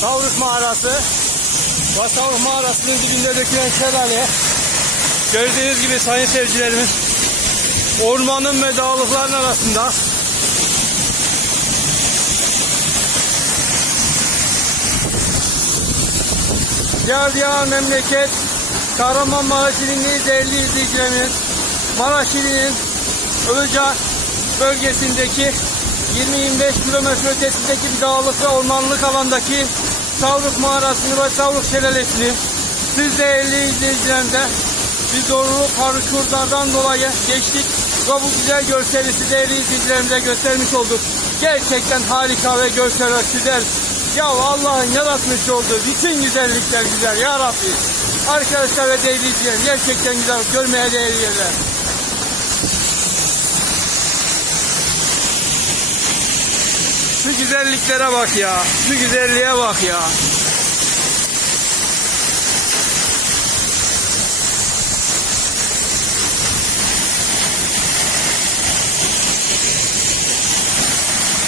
Savruk mağarası. Ve Savruk mağarasının dibinde dökülen şelale. Gördüğünüz gibi sayın seyircilerimiz ormanın ve dağlıkların arasında Diyar diyar memleket Kahramanmaraş ilinin değerli izleyicilerimiz Maraş ilinin Ilıca bölgesindeki 20-25 kilometre ötesindeki bir dağlık ormanlık alandaki Savruk mağarasını ve Savruk şelalesini siz değerli izleyicilerimize biz doğruluk parkurlardan dolayı geçtik ve bu güzel görseli değerli izleyicilerimize göstermiş olduk. Gerçekten harika ve görsel güzel. Ya Allah'ın yaratmış olduğu bütün güzellikler güzel ya Rabbi. Arkadaşlar ve değerli izleyicilerim gerçekten güzel görmeye değer yerler. Güzelliklere bak ya. Şu güzelliğe bak ya.